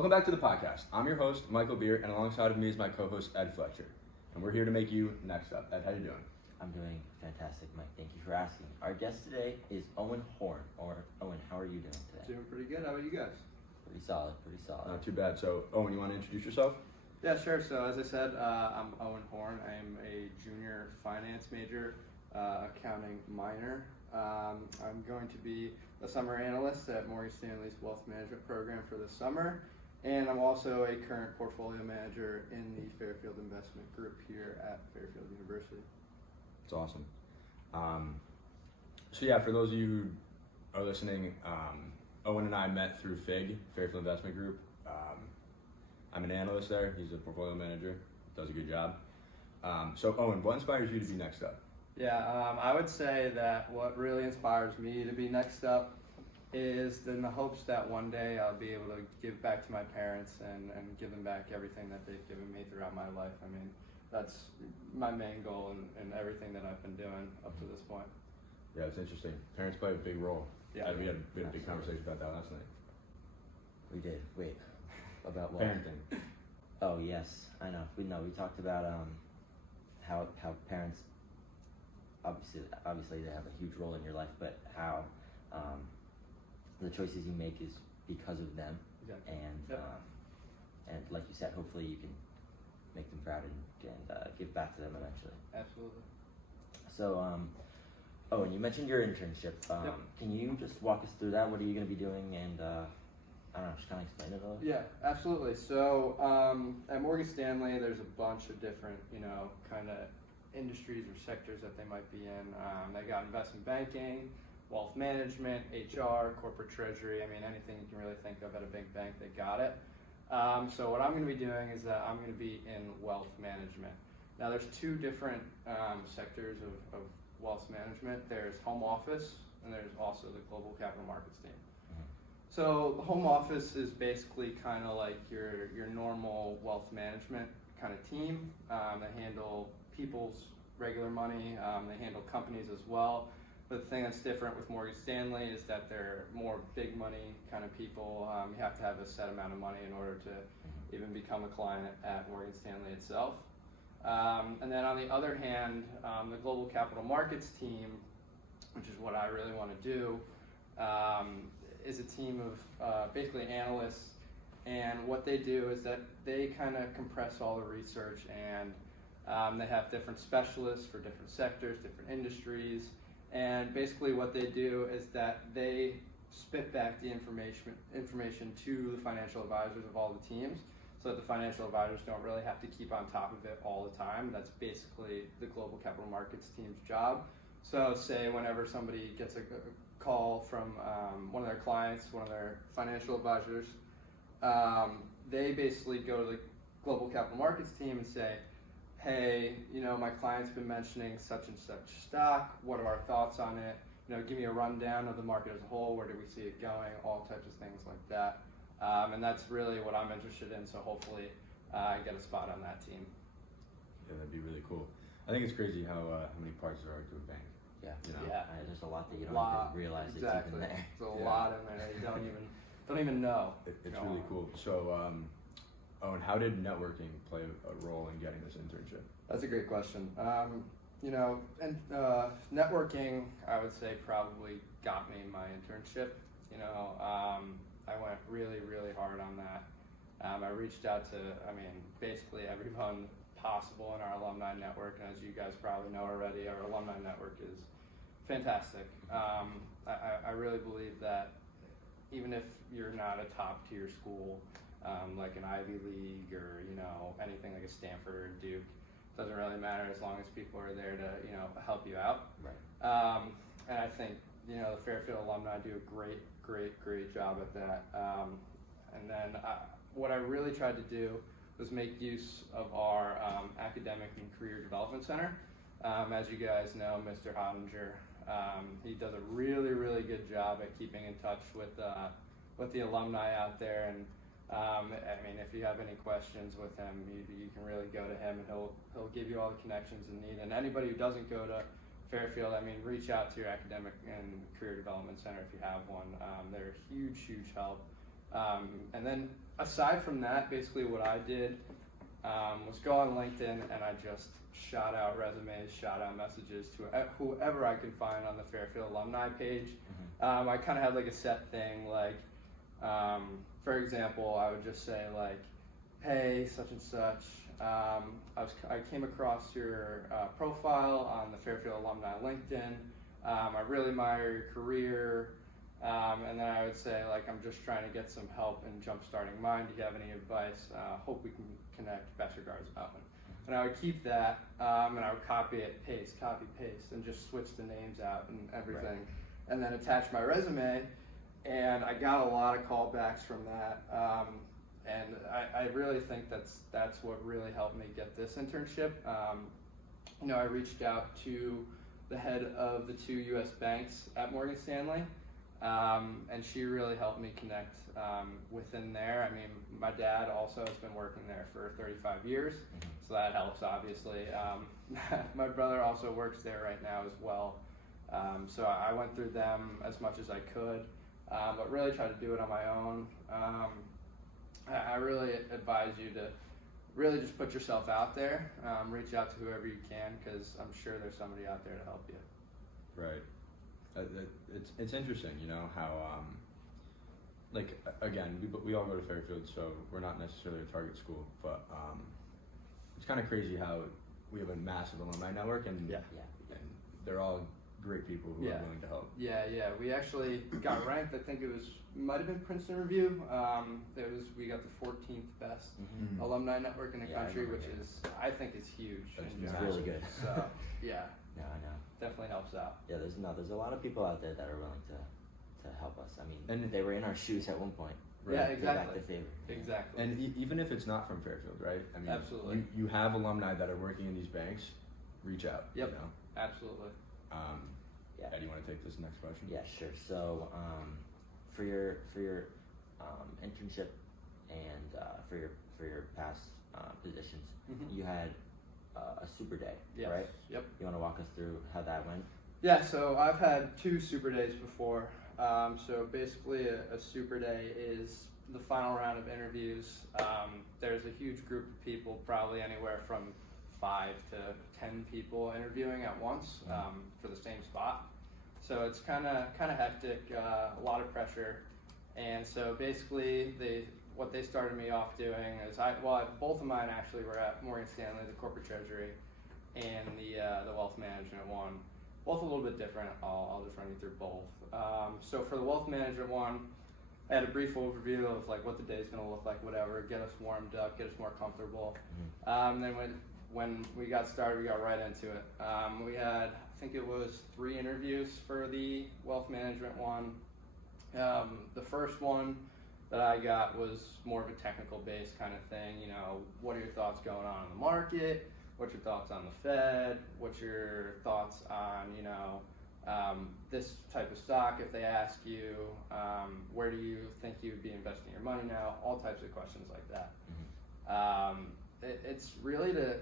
Welcome back to the podcast. I'm your host, Michael Beer, and alongside of me is my co-host, Ed Fletcher. And we're here to make you next up. Ed, how you doing? I'm doing fantastic, Mike. Thank you for asking. Our guest today is Owen Horne. Owen, how are you doing today? Doing pretty good. How about you guys? Pretty solid, pretty solid. Not too bad. So, Owen, you want to introduce yourself? Yeah, sure. So as I said, I'm Owen Horne. I'm a junior finance major, accounting minor. I'm going to be a summer analyst at Morgan Stanley's wealth management program for the summer. And I'm also a current portfolio manager in the Fairfield Investment Group here at Fairfield University. It's awesome. So yeah, for those of you who are listening, Owen and I met through FIG, Fairfield Investment Group. I'm an analyst there. He's a portfolio manager. Does a good job. So Owen, what inspires you to be next up? Yeah, I would say that what really inspires me to be next up is in the hopes that one day I'll be able to give back to my parents and give them back everything that they've given me throughout my life. I mean, that's my main goal in everything that I've been doing up to this point. Yeah, it's interesting. Parents play a big role. Yeah, we had a big conversation about that last night. We did. Wait, about what? Parenting. Oh yes, I know. We talked about how parents obviously they have a huge role in your life, but how the choices you make is because of them. Exactly. And like you said, hopefully you can make them proud and give back to them eventually. Absolutely. So, and you mentioned your internship. Can you just walk us through that? What are you going to be doing? And I don't know, just kind of explain it a little. Yeah, absolutely. So at Morgan Stanley, there's a bunch of different, kind of industries or sectors that they might be in. They got investment banking, wealth management, HR, corporate treasury. I mean, anything you can really think of at a big bank, they got it. So what I'm going to be doing is that I'm going to be in wealth management. Now, there's two different sectors of wealth management. There's home office, and there's also the global capital markets team. So the home office is basically kind of like your normal wealth management kind of team. They handle people's regular money. They handle companies as well. But the thing that's different with Morgan Stanley is that they're more big money kind of people. You have to have a set amount of money in order to even become a client at Morgan Stanley itself. And then on the other hand, the global capital markets team, which is what I really want to do, is a team of basically analysts. And what they do is that they kind of compress all the research, and they have different specialists for different sectors, different industries. And basically what they do is that they spit back the information to the financial advisors of all the teams, so that the financial advisors don't really have to keep on top of it all the time. That's basically the global capital markets team's job. So say whenever somebody gets a call from one of their clients, one of their financial advisors, they basically go to the global capital markets team and say, hey, my client's been mentioning such and such stock. What are our thoughts on it? Give me a rundown of the market as a whole. Where do we see it going? All types of things like that. And that's really what I'm interested in. So hopefully I get a spot on that team. Yeah, that'd be really cool. I think it's crazy how many parts there are to a bank. Yeah. Yeah. There's a lot that you don't even realize it's even there. There's a lot in there you don't even know. It's really cool. So, Owen, how did networking play a role in getting this internship? That's a great question. Networking, I would say, probably got me my internship. I went really, really hard on that. I reached out to, basically everyone possible in our alumni network, and as you guys probably know already, our alumni network is fantastic. I really believe that even if you're not a top tier school, like an Ivy League or anything like a Stanford or Duke, doesn't really matter as long as people are there to help you out. Right. And I think the Fairfield alumni do a great job at that. And then what I really tried to do was make use of our academic and career development center. As you guys know, Mr. Hottinger, he does a really good job at keeping in touch with the alumni out there. And if you have any questions with him, you can really go to him, and he'll give you all the connections you need. And anybody who doesn't go to Fairfield, reach out to your academic and career development center if you have one. They're huge help. And then aside from that, basically what I did was go on LinkedIn and I just shot out resumes, shot out messages to whoever I could find on the Fairfield alumni page. I kind of had like a set thing, like for example, I would just say like, hey, such and such, I came across your profile on the Fairfield alumni LinkedIn. I really admire your career. And then I would say, like, I'm just trying to get some help in jump-starting mine. Do you have any advice? Hope we can connect. Best regards, Owen. And I would keep that, and I would copy it, copy, paste, and just switch the names out and everything. Right. And then attach my resume, and I got a lot of callbacks from that. And I really think that's what really helped me get this internship. I reached out to the head of the 2 U.S. banks at Morgan Stanley. And she really helped me connect within there. I mean, my dad also has been working there for 35 years, so that helps, obviously. My brother also works there right now as well. So I went through them as much as I could, but really tried to do it on my own. I really advise you to really just put yourself out there, reach out to whoever you can, because I'm sure there's somebody out there to help you. Right. It's interesting, how like again, we all go to Fairfield, so we're not necessarily a target school, but it's kind of crazy how we have a massive alumni network, and Yeah. and they're all great people who are willing to help. Yeah. We actually got ranked. I think it might have been Princeton Review. We got the 14th best alumni network in the country, which I think is huge. That's It's really good. So yeah, No, I know. definitely helps out. Yeah, there's a lot of people out there that are willing to help us. I mean, And- they were in our shoes at one point. Right. Yeah, They're back exactly. to favor. Exactly. And even if it's not from Fairfield, right? I mean, Absolutely. You have alumni that are working in these banks. Reach out. Yep. Absolutely. Yeah. Ed, you want to take this next question? Yeah, sure. So, for your internship and for your past positions, you had a super day, Yes. right? Yep. You want to walk us through how that went? Yeah, so I've had 2 super days before. So basically a super day is the final round of interviews. There's a huge group of people, probably anywhere from 5 to 10 people interviewing at once for the same spot. So it's kind of hectic, a lot of pressure. And so basically what they started me off doing is both of mine actually were at Morgan Stanley, the corporate treasury, and the wealth management one. Both a little bit different. I'll just run you through both. So for the wealth management one, I had a brief overview of like what the day's going to look like, whatever, get us warmed up, get us more comfortable. Then when we got started, we got right into it. We had, I think it was 3 interviews for the wealth management one. The first one that I got was more of a technical based kind of thing. What are your thoughts going on in the market? What's your thoughts on the Fed? What's your thoughts on, this type of stock if they ask you? Where do you think you would be investing your money now? All types of questions like that. It's really to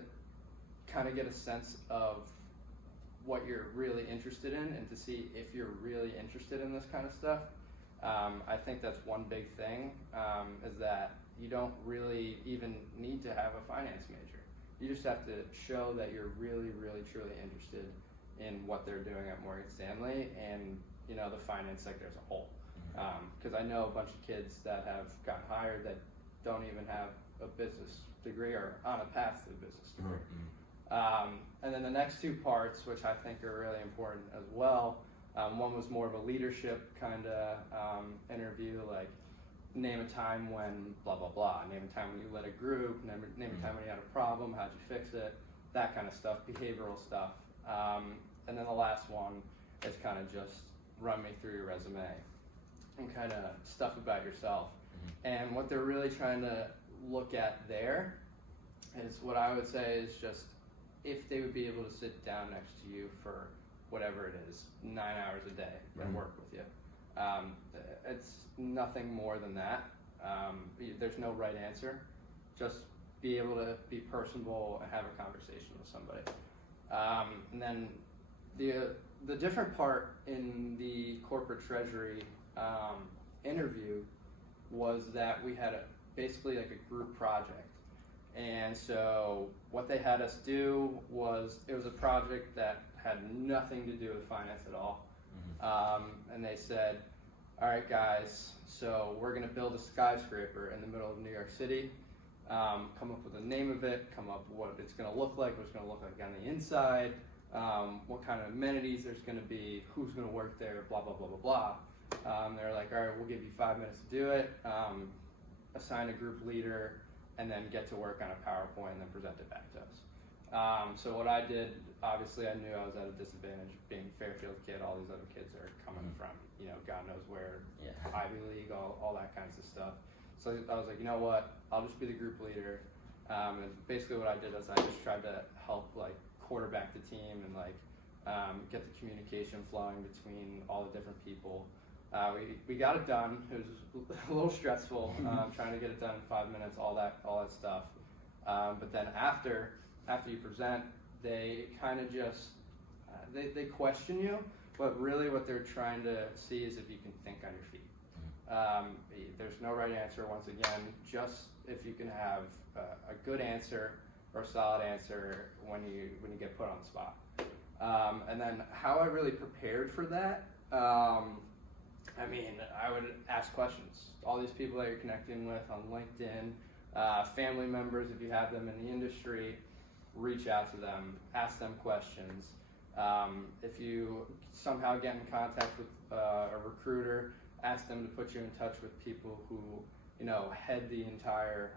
kind of get a sense of what you're really interested in and to see if you're really interested in this kind of stuff. I think that's one big thing, is that you don't really even need to have a finance major. You just have to show that you're really, really, truly interested in what they're doing at Morgan Stanley and, the finance sector as a whole. Because I know a bunch of kids that have gotten hired that don't even have a business degree or on a path to a business degree. And then the next 2 parts, which I think are really important as well, one was more of a leadership kind of interview, like name a time when blah, blah, blah. Name a time when you led a group, name a time when you had a problem, how'd you fix it, that kind of stuff, behavioral stuff. And then the last one is kind of just run me through your resume and kind of stuff about yourself. And what they're really trying to look at there is what I would say is just if they would be able to sit down next to you for whatever it is, 9 hours a day and work with you. It's nothing more than that. There's no right answer. Just be able to be personable and have a conversation with somebody. And then the different part in the corporate treasury interview was that we had basically like a group project. And so what they had us do was, it was a project that had nothing to do with finance at all. And they said, all right guys, so we're gonna build a skyscraper in the middle of New York City. Come up with the name of it, come up with what it's gonna look like, what it's gonna look like on the inside, what kind of amenities there's gonna be, who's gonna work there, blah, blah, blah, blah, blah. They're like, all right, we'll give you 5 minutes to do it, assign a group leader, and then get to work on a PowerPoint and then present it back to us. So what I did, obviously I knew I was at a disadvantage being a Fairfield kid. All these other kids are coming from, God knows where, Ivy League, all that kinds of stuff. So I was like, you know what, I'll just be the group leader. And basically what I did is I just tried to help like quarterback the team and like get the communication flowing between all the different people. We got it done. It was a little stressful trying to get it done in 5 minutes, all that stuff. But then after you present, they kind of just they question you, but really what they're trying to see is if you can think on your feet. There's no right answer. Once again, just if you can have a good answer or a solid answer when you get put on the spot. And then how I really prepared for that. I mean, I would ask questions. All these people that you're connecting with on LinkedIn, family members, if you have them in the industry, reach out to them, ask them questions. If you somehow get in contact with a recruiter, ask them to put you in touch with people who, head the entire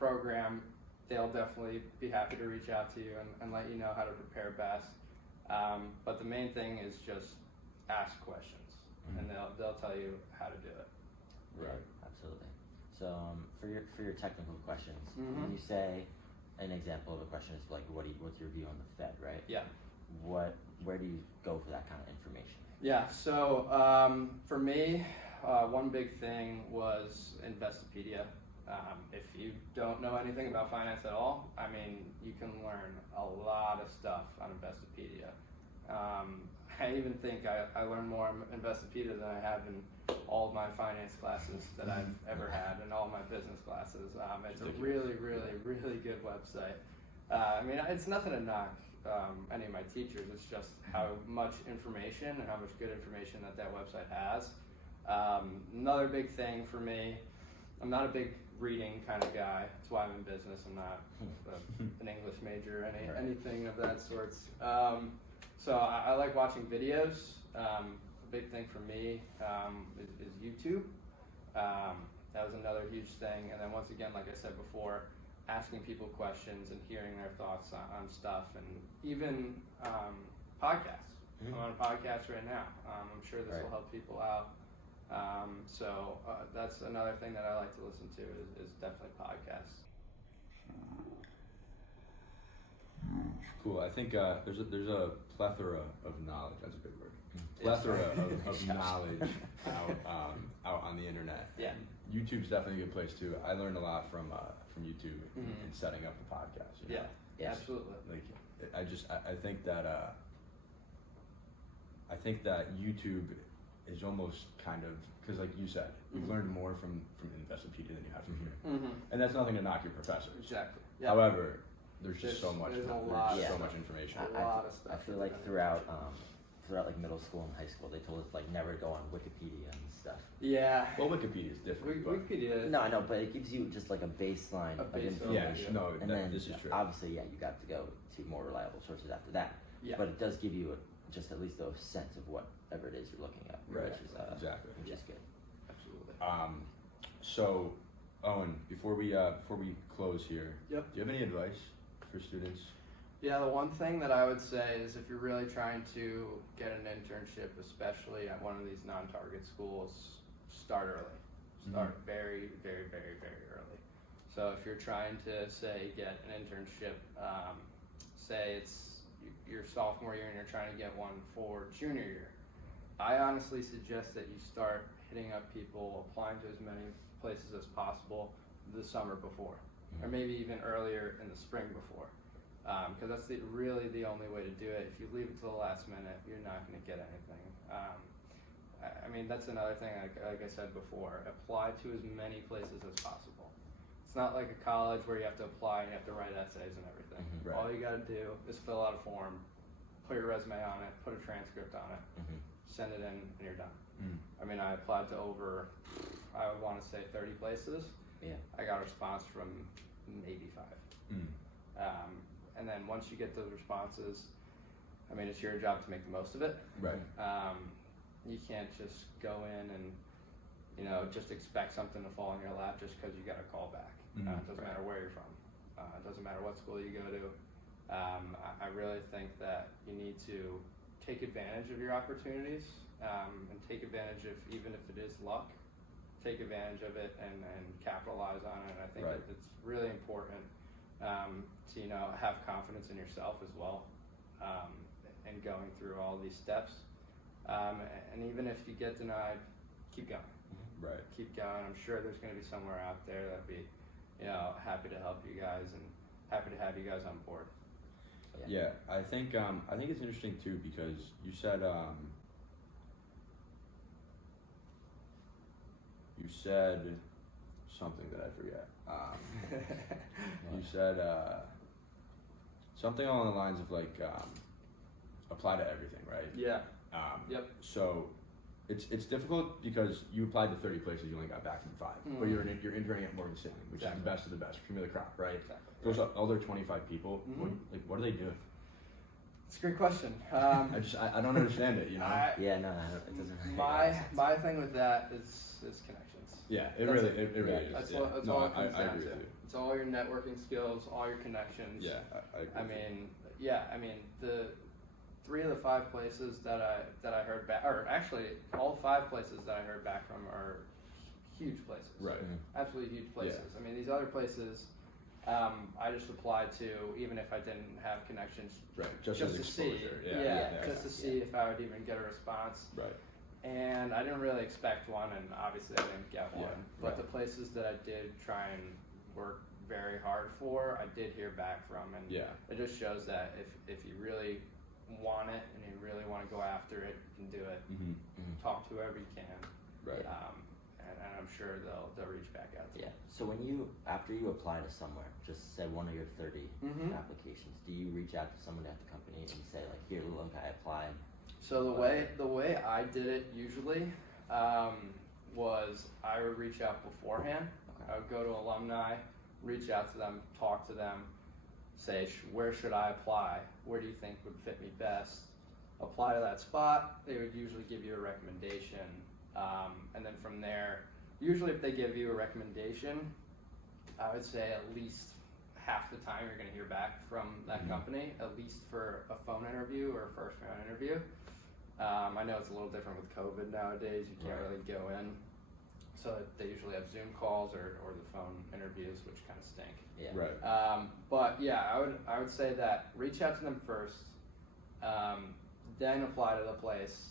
program. They'll definitely be happy to reach out to you and let you know how to prepare best. But the main thing is just ask questions. And they'll tell you how to do it. Right, absolutely. So for your technical questions, when you say an example of a question is like, what's your view on the Fed, right? Yeah. Where do you go for that kind of information? Yeah. So for me, one big thing was Investopedia. If you don't know anything about finance at all, I mean, you can learn a lot of stuff on Investopedia. I even think I learned more on Investopedia than I have in all of my finance classes that I've ever had and all my business classes. It's a really, really, really good website. I mean, it's nothing to knock any of my teachers. It's just how much information and how much good information that website has. Another big thing for me, I'm not a big reading kind of guy. That's why I'm in business. I'm not an English major or anything of that sort. So I like watching videos. A big thing for me is YouTube. That was another huge thing. And then once again, like I said before, asking people questions and hearing their thoughts on stuff, and even podcasts. I'm on a podcast right now. I'm sure this will help people out. So that's another thing that I like to listen to is definitely podcasts. Cool. I think there's a plethora of knowledge. That's a big word. Plethora of knowledge out on the internet. Yeah. YouTube's definitely a good place too. I learned a lot from YouTube in setting up the podcast. Yeah. Yes. Absolutely. Like, I think that YouTube is almost kind of, because like you said, you've learned more from Investopedia than you have from here, and that's nothing to knock your professors. Exactly. Yeah. However, there's just so much. There's so much information. A lot of stuff. I feel like throughout like middle school and high school, they told us like never go on Wikipedia and stuff. Yeah. Well, Wikipedia is different. Wikipedia. No, I know, but it gives you just like a baseline of information. Yeah, no, and then this is true. Obviously, you got to go to more reliable sources after that. Yeah. But it does give you just at least a sense of whatever it is you're looking at, Right. which is which is good. Absolutely. So, Owen, before we close here, Yep. do you have any advice for students? Yeah, the one thing that I would say is if you're really trying to get an internship, especially at one of these non-target schools, start early. Start very, very, very, very early. So if you're trying to, say, get an internship, say it's your sophomore year and you're trying to get one for junior year, I honestly suggest that you start hitting up people, applying to as many places as possible the summer before, or maybe even earlier in the spring before. Because that's really the only way to do it. If you leave it till the last minute, you're not going to get anything. I mean, that's another thing, like I said before, apply to as many places as possible. It's not like a college where you have to apply and you have to write essays and everything. Mm-hmm. Right. All you got to do is fill out a form, put your resume on it, put a transcript on it, Mm-hmm. send it in, and you're done. Mm. I mean, I applied to over, I would want to say 30 places. Yeah. I got a response from maybe 5. Mm. And then once you get those responses, I mean, it's your job to make the most of it. Right. You can't just go in and, just expect something to fall in your lap just because you got a call back. Mhm. It doesn't matter where you're from. It doesn't matter what school you go to. I really think that you need to take advantage of your opportunities and take advantage of, even if it is luck, take advantage of it and capitalize on it. And I think Right. that it's really important to have confidence in yourself as well, and going through all these steps. And even if you get denied, keep going. Right. Keep going. I'm sure there's going to be somewhere out there that'd be, happy to help you guys and happy to have you guys on board. Yeah, I think it's interesting too because you said something that I forget. You said something along the lines of like apply to everything, right? Yeah. Yep. So it's difficult because you applied to 30 places, you only got back from 5, but you're interning at Morgan Stanley, which is the best of the best, cream of the crop, right? Exactly. Those other 25 people, what are they doing? It's a great question. I don't understand it, you know. Yeah, no, it doesn't. Really My make sense. my thing with that is connections. Yeah, it That's really is. That's Yeah. all it comes I down agree to. with you. It's all your networking skills, all your connections. Yeah, I agree. I mean, the 3 of the 5 places that I heard back, or actually all 5 places that I heard back from are huge places. Right. Absolutely huge places. I mean, these other places, I just applied to even if I didn't have connections. Right. Just to as exposure. see. Yeah. Just to see if I would even get a response. Right. And I didn't really expect one, and obviously I didn't get one. Yeah, But right. the places that I did try and work very hard for, I did hear back from, and it just shows that if you really want it and you really want to go after it, you can do it. Talk to whoever you can, Right. and I'm sure they'll reach back out to you. Yeah. So after you apply to somewhere, just say one of your 30 applications, do you reach out to someone at the company and say like, here, look, I applied? So the way I did it usually was I would reach out beforehand. Okay. I would go to alumni, reach out to them, talk to them, say where should I apply? Where do you think would fit me best? Apply to that spot. They would usually give you a recommendation, and then from there, usually if they give you a recommendation, I would say at least half the time you're going to hear back from that company, at least for a phone interview or a first round interview. I know it's a little different with COVID nowadays. You can't really go in. So they usually have Zoom calls or the phone interviews, which kind of stink. Yeah. Right. But yeah, I would say that reach out to them first, then apply to the place,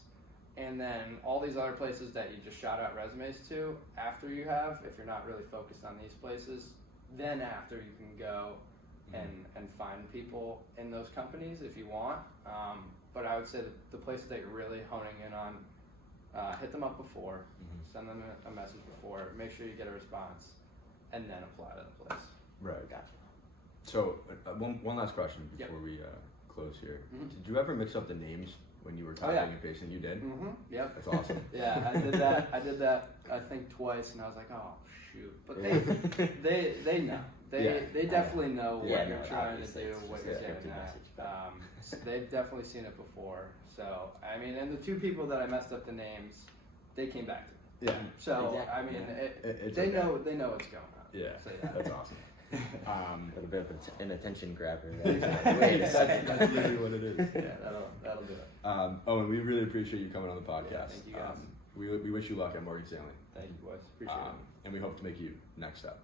and then all these other places that you just shot out resumes to after you have, if you're not really focused on these places, then after you can go and find people in those companies if you want. But I would say that the places that you're really honing in on, hit them up before, send them a message before, make sure you get a response, and then apply to the place. Right. Gotcha. So one last question Yep. before we close here. Mhm. Did you ever mix up the names when you were typing and pasting? You did? Yep. That's awesome. Yeah, I did that I think twice, and I was like, oh shoot. But they know. They definitely know what Yeah, you're no, trying to obviously do, it's what just you're a getting scripted at. message, but- They've definitely seen it before. So I mean, and the 2 people that I messed up the names, they came back to me. Yeah. So Exactly, I mean, It's they okay. know what's going on. Yeah. So, yeah. That's awesome. A little bit of an attention grabber. Exactly. That's literally what it is. Yeah, that'll do it. Owen, we really appreciate you coming on the podcast. Yeah, thank you guys. We wish you luck at Morgan Stanley. Thank you, boys. Appreciate it. And we hope to make you next up.